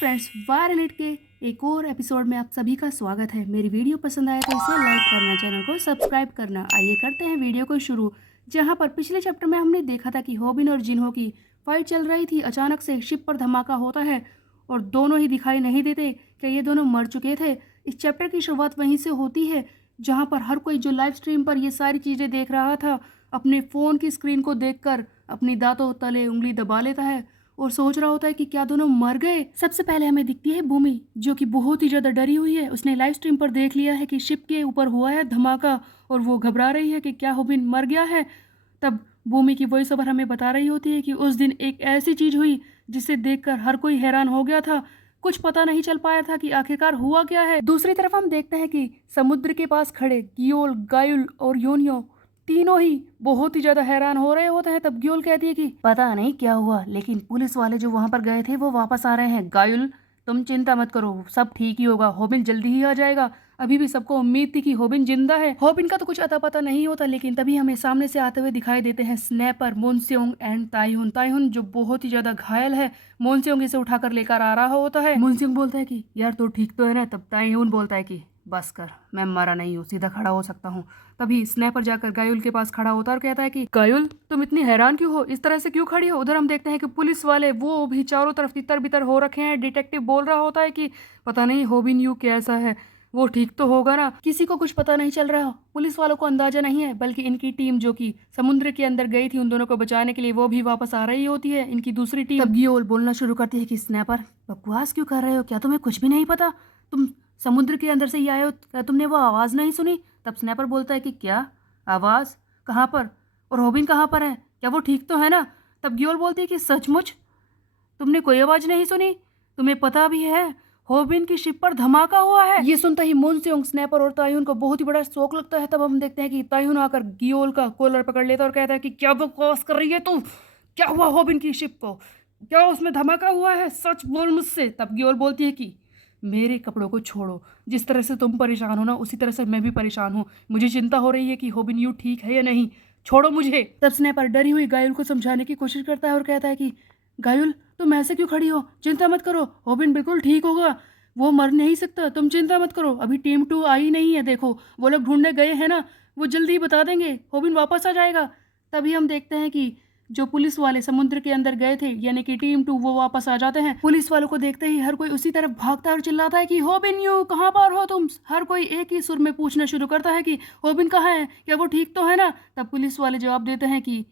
Friends, wire elite के एक और एपिसोड में आप सभी का स्वागत है। मेरी वीडियो पसंद आए तो इसे लाइक करना, चैनल को सब्सक्राइब करना। आइए करते हैं वीडियो को शुरू। जहां पर पिछले चैप्टर में हमने देखा था कि होबिन और जिन्हो की फाइट चल रही थी। अचानक से शिप पर धमाका होता है और दोनों ही दिखाई नहीं देते कि ये दोनों मर चुके थे। इस चैप्टर की शुरुआत वहीं से होती है जहाँ पर हर कोई जो लाइव स्ट्रीम पर ये सारी चीज़ें देख रहा था अपने फ़ोन की स्क्रीन को देखकर अपनी दांतों तले उंगली दबा लेता है और सोच रहा होता है कि क्या दोनों मर गए। सबसे पहले हमें दिखती है भूमि, जो कि बहुत ही ज़्यादा डरी हुई है। उसने लाइव स्ट्रीम पर देख लिया है कि शिप के ऊपर हुआ है धमाका और वो घबरा रही है कि क्या होबिन मर गया है। तब भूमि की वॉइस ओवर हमें बता रही होती है कि उस दिन एक ऐसी चीज़ हुई जिसे देखकर हर कोई हैरान हो गया था। कुछ पता नहीं चल पाया था कि आखिरकार हुआ क्या है। दूसरी तरफ हम देखते हैं कि समुद्र के पास खड़े गियोल, गायुल और योनियो तीनों ही बहुत ही ज्यादा हैरान हो रहे होते हैं। तब ग्योल कहती है कि पता नहीं क्या हुआ, लेकिन पुलिस वाले जो वहां पर गए थे वो वापस आ रहे हैं। गायुल, तुम चिंता मत करो, सब ठीक ही होगा, होबिन जल्दी ही आ जाएगा। अभी भी सबको उम्मीद थी कि होबिन जिंदा है। होबिन का तो कुछ अता पता नहीं होता, लेकिन तभी हमें सामने से आते हुए दिखाई देते हैं स्नैपर, मुनस्योंग एंड ताइहुन। ताइहुन जो बहुत ही ज्यादा घायल है, मुनस्योंग इसे उठाकर लेकर आ रहा होता है। मुनस्योंग बोलता है कि यार तो ठीक तो है ना। तब ताइहुन बोलता है कि बस कर, मैं मरा नहीं हूँ, सीधा खड़ा हो सकता हूँ। तभी स्नैपर जाकर गायुल के पास खड़ा होता है और कहता है कि गायुल, तुम इतनी हैरान क्यों हो, इस तरह से क्यों खड़ी हो। उधर हम देखते हैं कि पुलिस वाले वो भी चारों तरफ तितर बितर हो रखे हैं। डिटेक्टिव बोल रहा होता है कि पता नहीं होबिन यू कैसा है, वो ठीक तो होगा ना। किसी को कुछ पता नहीं चल रहा। पुलिस वालों को अंदाजा नहीं है, बल्कि इनकी टीम जो कि समुद्र के अंदर गई थी उन दोनों को बचाने के लिए, वो भी वापस आ रही होती है, इनकी दूसरी टीम। तब गियोल बोलना शुरू करती है कि स्नैपर, बकवास क्यों कर रहे हो, क्या तुम्हें कुछ भी नहीं पता? तुम समुद्र के अंदर से ही आए हो, क्या तुमने वो आवाज़ नहीं सुनी? तब स्नैपर बोलता है कि क्या आवाज़, कहाँ पर, और होबिन कहाँ पर है, क्या वो ठीक तो है ना? तब ग्योल बोलती है कि सचमुच तुमने कोई आवाज़ नहीं सुनी? तुम्हें पता भी है होबिन की शिप पर धमाका हुआ है। ये सुनता ही मुनस्योंग, स्नैपर और ताइहुन को बहुत ही बड़ा शौक लगता है। तब हम देखते हैं कि ताइहुन आकर गियोल का कॉलर पकड़ लेता और कहता है कि क्या बकवास कर रही है तू, क्या हुआ होबिन की शिप को, क्या उसमें धमाका हुआ है, सच बोल मुझसे। तब गियोल बोलती है कि मेरे कपड़ों को छोड़ो, जिस तरह से तुम परेशान हो ना उसी तरह से मैं भी परेशान हूँ। मुझे चिंता हो रही है कि होबिन यू ठीक है या नहीं, छोड़ो मुझे। तब स्नैपर डरी हुई गायुल को समझाने की कोशिश करता है और कहता है कि गायुल, तुम ऐसे क्यों खड़ी हो, चिंता मत करो, होबिन बिल्कुल ठीक होगा, वो मर नहीं सकता, तुम चिंता मत करो। अभी टीम 2 आई नहीं है, देखो वो लोग ढूंढने गए हैं ना, वो जल्दी ही बता देंगे, होबिन वापस आ जाएगा। तभी हम देखते हैं कि जो पुलिस वाले समुद्र के अंदर गए थे यानी कि टीम 2, वो वापस आ जाते हैं। पुलिस वालों को देखते ही हर कोई उसी तरफ भागता है और चिल्लाता है कि होबिन यू कहाँ पर हो तुम। हर कोई एक ही सुर में पूछना शुरू करता है कि होबिन कहाँ है, क्या वो ठीक तो है ना? तब पुलिस वाले जवाब देते हैं कि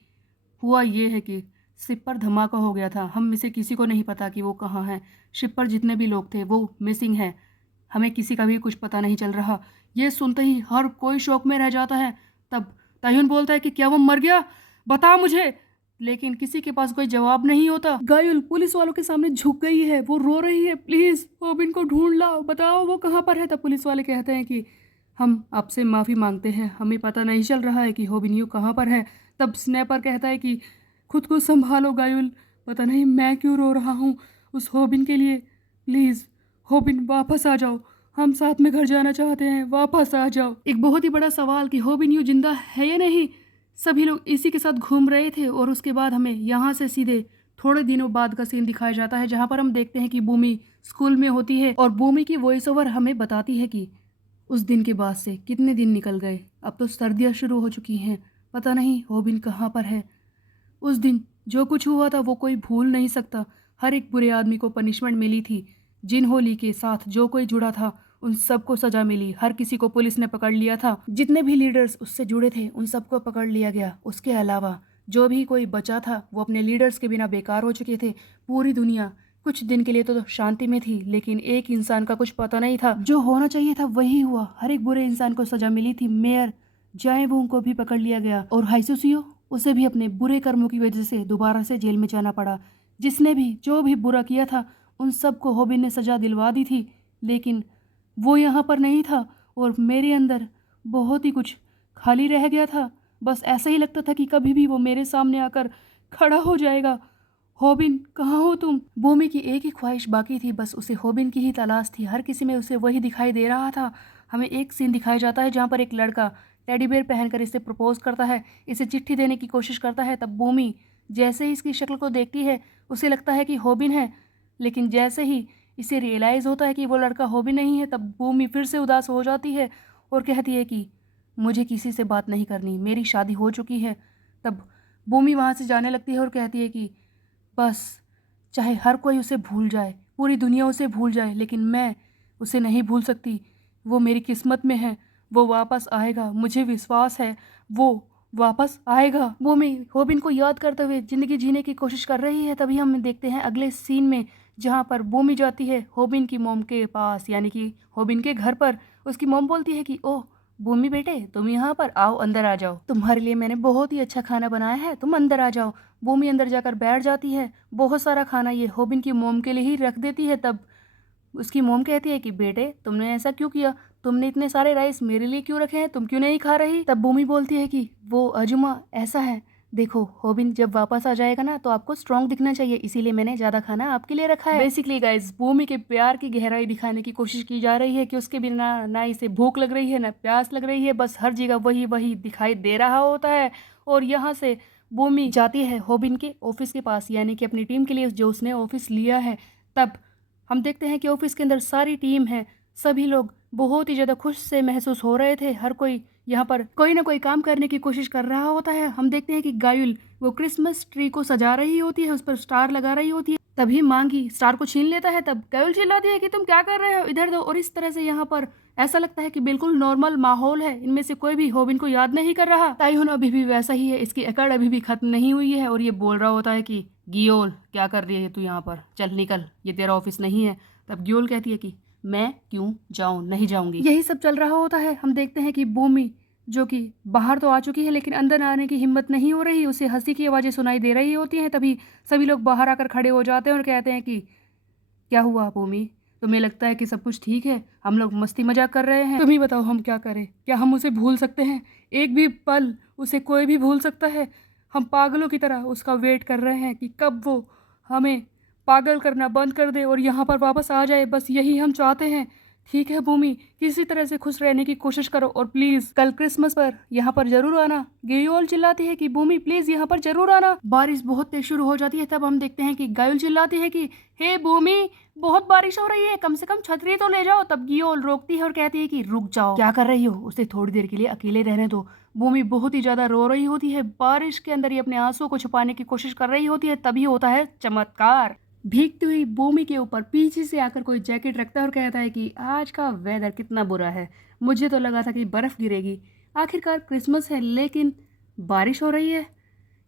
हुआ ये है कि शिप पर धमाका हो गया था, हम में से किसी को नहीं पता कि वो कहाँ है। शिप पर जितने भी लोग थे वो मिसिंग है, हमें किसी का भी कुछ पता नहीं चल रहा। ये सुनते ही हर कोई शौक में रह जाता है। तब तायुन बोलता है कि क्या वो मर गया, बता मुझे। लेकिन किसी के पास कोई जवाब नहीं होता। गायुल पुलिस वालों के सामने झुक गई है, वो रो रही है, प्लीज होबिन को ढूंढ लाओ, बताओ वो कहाँ पर है। तब पुलिस वाले कहते हैं कि हम आपसे माफ़ी मांगते हैं, हमें पता नहीं चल रहा है कि होबिन यू कहाँ पर है। तब स्नैपर कहता है कि खुद को संभालो गायुल, पता नहीं मैं क्यों रो रहा हूँ उस होबिन के लिए, प्लीज़ होबिन वापस आ जाओ, हम साथ में घर जाना चाहते हैं, वापस आ जाओ। एक बहुत ही बड़ा सवाल कि होबिन यू जिंदा है या नहीं, सभी लोग इसी के साथ घूम रहे थे। और उसके बाद हमें यहाँ से सीधे थोड़े दिनों बाद का सीन दिखाया जाता है, जहाँ पर हम देखते हैं कि भूमि स्कूल में होती है और भूमि की वॉइस ओवर हमें बताती है कि उस दिन के बाद से कितने दिन निकल गए, अब तो सर्दियाँ शुरू हो चुकी हैं, पता नहीं होबिन कहाँ पर है। उस दिन जो कुछ हुआ था वो कोई भूल नहीं सकता। हर एक बुरे आदमी को पनिशमेंट मिली थी। जिनहोली के साथ जो कोई जुड़ा था उन सबको सजा मिली। हर किसी को पुलिस ने पकड़ लिया था। जितने भी लीडर्स उससे जुड़े थे उन सबको पकड़ लिया गया। उसके अलावा जो भी कोई बचा था वो अपने लीडर्स के बिना बेकार हो चुके थे। पूरी दुनिया कुछ दिन के लिए तो शांति में थी, लेकिन एक इंसान का कुछ पता नहीं था। जो होना चाहिए था वही हुआ। हर एक बुरे इंसान को सजा मिली थी। मेयर जाएवों को भी पकड़ लिया गया और हाइसुसियो, उसे भी अपने बुरे कर्मों की वजह से दोबारा से जेल में जाना पड़ा। जिसने भी जो भी बुरा किया था उन सबको होबिन ने सजा दिलवा दी थी, लेकिन वो यहाँ पर नहीं था और मेरे अंदर बहुत ही कुछ खाली रह गया था। बस ऐसा ही लगता था कि कभी भी वो मेरे सामने आकर खड़ा हो जाएगा। होबिन कहाँ हो तुम? भूमि की एक ही ख्वाहिश बाकी थी, बस उसे होबिन की ही तलाश थी। हर किसी में उसे वही दिखाई दे रहा था। हमें एक सीन दिखाया जाता है जहाँ पर एक लड़का टेडी बेयर पहनकर इसे प्रपोज करता है, इसे चिट्ठी देने की कोशिश करता है। तब भूमि जैसे ही इसकी शक्ल को देखती है उसे लगता है कि होबिन है, लेकिन जैसे ही इसे रियलाइज़ होता है कि वो लड़का होबिन नहीं है, तब भूमि फिर से उदास हो जाती है और कहती है कि मुझे किसी से बात नहीं करनी, मेरी शादी हो चुकी है। तब भूमि वहाँ से जाने लगती है और कहती है कि बस चाहे हर कोई उसे भूल जाए, पूरी दुनिया उसे भूल जाए, लेकिन मैं उसे नहीं भूल सकती। वो मेरी किस्मत में है, वो वापस आएगा, मुझे विश्वास है वो वापस आएगा। भूमि होबिन को याद करते हुए ज़िंदगी जीने की कोशिश कर रही है। तभी हम देखते हैं अगले सीन में, जहाँ पर भूमि जाती है होबिन की मोम के पास, यानी कि होबिन के घर पर। उसकी मोम बोलती है कि ओह भूमि बेटे, तुम यहाँ पर आओ, अंदर आ जाओ, तुम्हारे लिए मैंने बहुत ही अच्छा खाना बनाया है, तुम अंदर आ जाओ। भूमि अंदर जाकर बैठ जाती है। बहुत सारा खाना ये होबिन की मोम के लिए ही रख देती है। तब उसकी मोम कहती है कि बेटे तुमने ऐसा क्यों किया, तुमने इतने सारे राइस मेरे लिए क्यों रखे हैं, तुम क्यों नहीं खा रही। तब भूमि बोलती है कि वो अजुमा ऐसा है, देखो होबिन जब वापस आ जाएगा ना तो आपको स्ट्रांग दिखना चाहिए, इसीलिए मैंने ज़्यादा खाना आपके लिए रखा है। बेसिकली गाइज भूमि के प्यार की गहराई दिखाने की कोशिश की जा रही है कि उसके बिना ना इसे भूख लग रही है ना प्यास लग रही है, बस हर जगह वही वही दिखाई दे रहा होता है। और यहाँ से भूमि जाती है होबिन के ऑफिस के पास, यानी कि अपनी टीम के लिए जो उसने ऑफिस लिया है। तब हम देखते हैं कि ऑफिस के अंदर सारी टीम है, सभी लोग बहुत ही ज़्यादा खुश से महसूस हो रहे थे। हर कोई यहाँ पर कोई ना कोई काम करने की कोशिश कर रहा होता है। हम देखते हैं कि गायुल वो क्रिसमस ट्री को सजा रही होती है, उस पर स्टार लगा रही होती है। तभी मांगी स्टार को छीन लेता है। तब गायुल चिल्लाती है कि तुम क्या कर रहे हो, इधर दो। और इस तरह से यहाँ पर ऐसा लगता है कि बिल्कुल नॉर्मल माहौल है, इनमें से कोई भी होबिन को याद नहीं कर रहा। ताइहुन अभी भी वैसा ही है, इसकी अकड़ अभी भी खत्म नहीं हुई है और ये बोल रहा होता है कि गियोल क्या कर रही है तू यहाँ पर, चल निकल, ये तेरा ऑफिस नहीं है। तब गियोल कहती है कि मैं क्यों जाऊं, नहीं जाऊंगी। यही सब चल रहा होता है। हम देखते हैं कि भूमि जो कि बाहर तो आ चुकी है लेकिन अंदर आने की हिम्मत नहीं हो रही, उसे हंसी की आवाज़ें सुनाई दे रही होती हैं। तभी सभी लोग बाहर आकर खड़े हो जाते हैं और कहते हैं कि क्या हुआ भूमि, तुम्हें लगता है कि सब कुछ ठीक है, हम लोग मस्ती मजाक कर रहे हैं, तुम ही बताओ हम क्या करें, क्या हम उसे भूल सकते हैं, एक भी पल उसे कोई भी भूल सकता है। हम पागलों की तरह उसका वेट कर रहे हैं कि कब वो हमें पागल करना बंद कर दे और यहाँ पर वापस आ जाए, बस यही हम चाहते हैं। ठीक है भूमि, किसी तरह से खुश रहने की कोशिश करो और प्लीज़ कल क्रिसमस पर यहाँ पर जरूर आना। गायुल चिल्लाती है कि भूमि प्लीज़ यहाँ पर जरूर आना। बारिश बहुत तेज शुरू हो जाती है। तब हम देखते हैं कि गायुल चिल्लाती है कि हे भूमि, बहुत बारिश हो रही है, कम से कम छतरी तो ले जाओ। तब गायुल रोकती है और कहती है कि रुक जाओ, क्या कर रही हो, उसे थोड़ी देर के लिए अकेले रहने दो। भूमि बहुत ही ज्यादा रो रही होती है, बारिश के अंदर ही अपने आंसुओं को छुपाने की कोशिश कर रही होती है। तभी होता है चमत्कार। भीगती हुई भूमि के ऊपर पीछे से आकर कोई जैकेट रखता है और कहता है कि आज का वेदर कितना बुरा है, मुझे तो लगा था कि बर्फ़ गिरेगी, आखिरकार क्रिसमस है लेकिन बारिश हो रही है।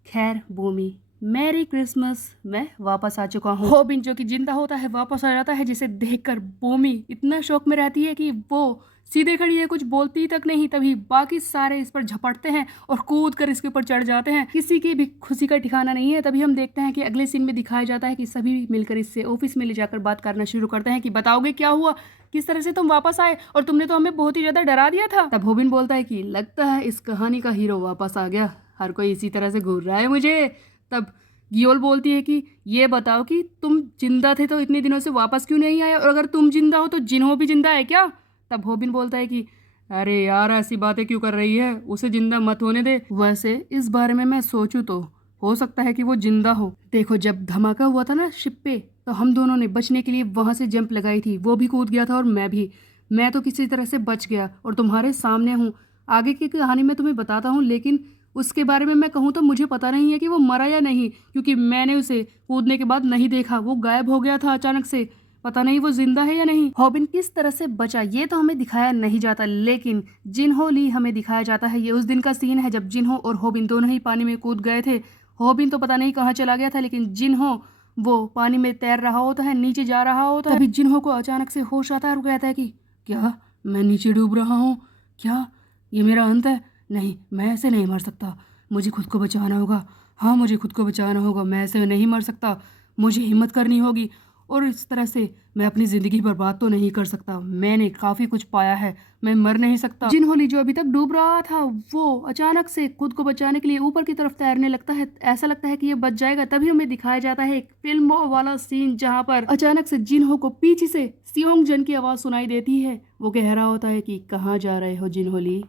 खैर भूमि, मैरी क्रिसमस, मैं वापस आ चुका हूँ। होबिन जो कि जिंदा होता है वापस आ जाता है, जिसे देखकर भूमि इतना शौक में रहती है कि वो सीधे खड़ी है, कुछ बोलती तक नहीं। तभी बाकी सारे इस पर झपटते हैं और कूद कर इसके ऊपर चढ़ जाते हैं, किसी की भी खुशी का ठिकाना नहीं है। तभी हम देखते हैं कि अगले सीन में दिखाया जाता है कि सभी मिलकर इससे ऑफिस में ले जाकर बात करना शुरू करते हैं कि बताओगे क्या हुआ, किस तरह से तुम वापस आए, और तुमने तो हमें बहुत ही ज्यादा डरा दिया था। तब होबिन बोलता है कि लगता है इस कहानी का हीरो वापस आ गया, हर कोई इसी तरह से घूर रहा है मुझे। तब गियोल बोलती है कि ये बताओ कि तुम जिंदा थे तो इतने दिनों से वापस क्यों नहीं आए, और अगर तुम जिंदा हो तो जिन्हो भी जिंदा है क्या। तब होबिन बोलता है कि अरे यार ऐसी बातें क्यों कर रही है, उसे जिंदा मत होने दे, वैसे इस बारे में मैं सोचूं तो हो सकता है कि वो जिंदा हो। देखो जब धमाका हुआ था ना शिप पे, तो हम दोनों ने बचने के लिए वहां से जंप लगाई थी, वो भी कूद गया था और मैं भी, मैं तो किसी तरह से बच गया और तुम्हारे सामने हूँ। आगे की कहानी मैं तुम्हें बताता हूँ, लेकिन उसके बारे में मैं कहूँ तो मुझे पता नहीं है कि वो मरा या नहीं, क्योंकि मैंने उसे कूदने के बाद नहीं देखा, वो गायब हो गया था अचानक से, पता नहीं वो जिंदा है या नहीं। होबिन किस तरह से बचा ये तो हमें दिखाया नहीं जाता, लेकिन जिन्हो ली हमें दिखाया जाता है। ये उस दिन का सीन है जब जिन्हो और होबिन दोनों ही पानी में कूद गए थे। होबिन तो पता नहीं कहाँ चला गया था, लेकिन जिन्हो वो पानी में तैर रहा होता है, नीचे जा रहा होता है। तभी जिन्हो को अचानक से होश आता है और कहता है कि क्या मैं नीचे डूब रहा हूँ, क्या ये मेरा अंत है, नहीं मैं ऐसे नहीं मर सकता, मुझे खुद को बचाना होगा, हाँ मुझे खुद को बचाना होगा, मैं ऐसे नहीं मर सकता, मुझे हिम्मत करनी होगी और इस तरह से मैं अपनी ज़िंदगी बर्बाद तो नहीं कर सकता, मैंने काफ़ी कुछ पाया है, मैं मर नहीं सकता। जिन्होंने जो अभी तक डूब रहा था वो अचानक से खुद को बचाने के लिए ऊपर की तरफ तैरने लगता है, ऐसा लगता है कि ये बच जाएगा। तभी हमें दिखाया जाता है एक फिल्मों वाला सीन जहाँ पर अचानक से जिन्हो को पीछे से सियोंग जन की आवाज़ सुनाई देती है। वो कह रहा होता है कि कहाँ जा रहे हो जिन्हो ली,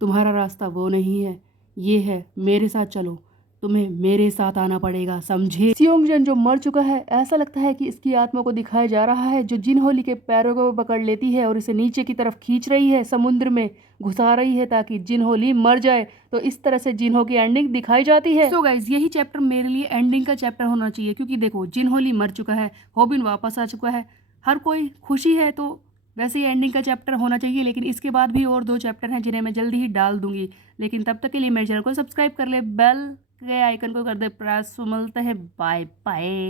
तुम्हारा रास्ता वो नहीं है, ये है, मेरे साथ चलो, तुम्हें मेरे साथ आना पड़ेगा, समझे। सियोंगजन जो मर चुका है, ऐसा लगता है कि इसकी आत्मा को दिखाया जा रहा है, जो जिनहोली के पैरों को पकड़ लेती है और इसे नीचे की तरफ खींच रही है, समुद्र में घुसा रही है ताकि जिनहोली मर जाए। तो इस तरह से जिनहो की एंडिंग दिखाई जाती है। सो गाइज, यही चैप्टर मेरे लिए एंडिंग का चैप्टर होना चाहिए, क्योंकि देखो जिनहोली मर चुका है, होबिन वापस आ चुका है, हर कोई खुशी है, तो वैसे ही एंडिंग का चैप्टर होना चाहिए। लेकिन इसके बाद भी और 2 चैप्टर हैं जिन्हें मैं जल्दी ही डाल दूंगी। लेकिन तब तक के लिए मेरे चैनल को सब्सक्राइब कर ले, बेल के आइकन को कर दे प्रेस। मिलते हैं, बाय बाय।